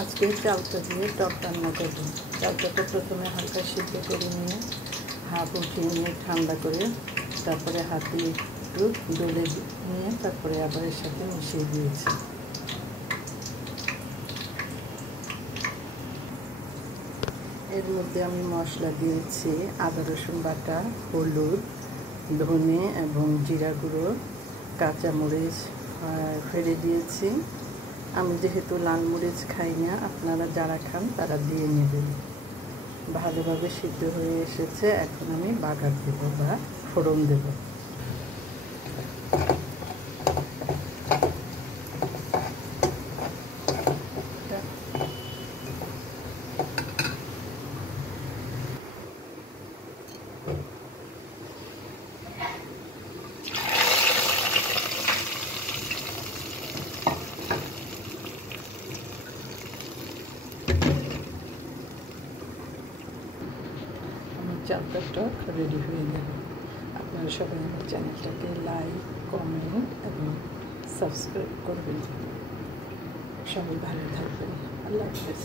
আজকে চালটা দিয়ে টক রান্না করব। চালটাকে প্রথমে হালকা সিদ্ধ করে নিয়ে হাফ উঠিয়ে নিয়ে ঠান্ডা করে তারপরে হাত দিয়ে একটু ডলে নিয়ে তারপরে আবার এর সাথে মিশিয়ে দিয়েছি। এর মধ্যে আমি মশলা দিয়েছি আদা রসুন বাটা, হলুদ, ধনে এবং জিরা গুঁড়ো, কাঁচামরিচ ফেলে দিয়েছি। আমি যেহেতু লাল মরিচ খাই না, আপনারা যারা খান তারা দিয়ে নেবেন। ভালোভাবে সিদ্ধ হয়ে এসেছে, এখন আমি বাগার দেব বা ফোড়ন দেব। চালটা টক রেডি হয়ে গেল। আপনারা সবাই আমার চ্যানেলটাকে লাইক, কমেন্ট এবং সাবস্ক্রাইব করবেন। সবাই ভালো থাকবেন। আল্লাহ হাফেজ।